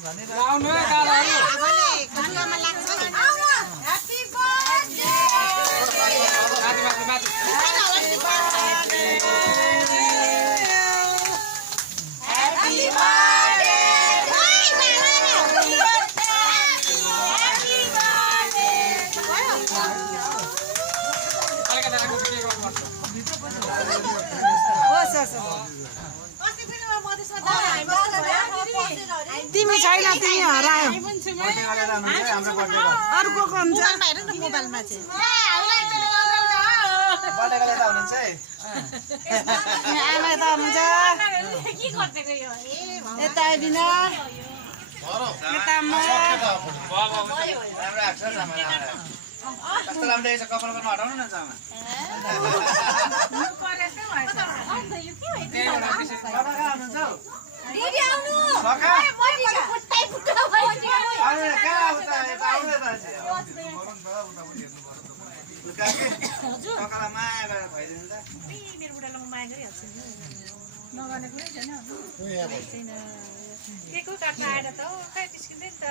आउनु है कालाहरु आमाले कजुवामा लाग्छ है ह्यापी बर्थडे माथि माथि माथि ह्यापी बर्थडे ह्यापी बर्थडे अलिकति राख्नु के गर्नुपर्छ तिमी छैन तिमी हरायो अर्को हुन्छ मोबाइलमा चाहिँ आमा त हुन्छ यता आइदिन यता म दिदी आउनु मेरो बुढालाई माया गरिहाल्छु नगर्ने कुरै छैन केको काट्न आएर त खै निस्किँदैन त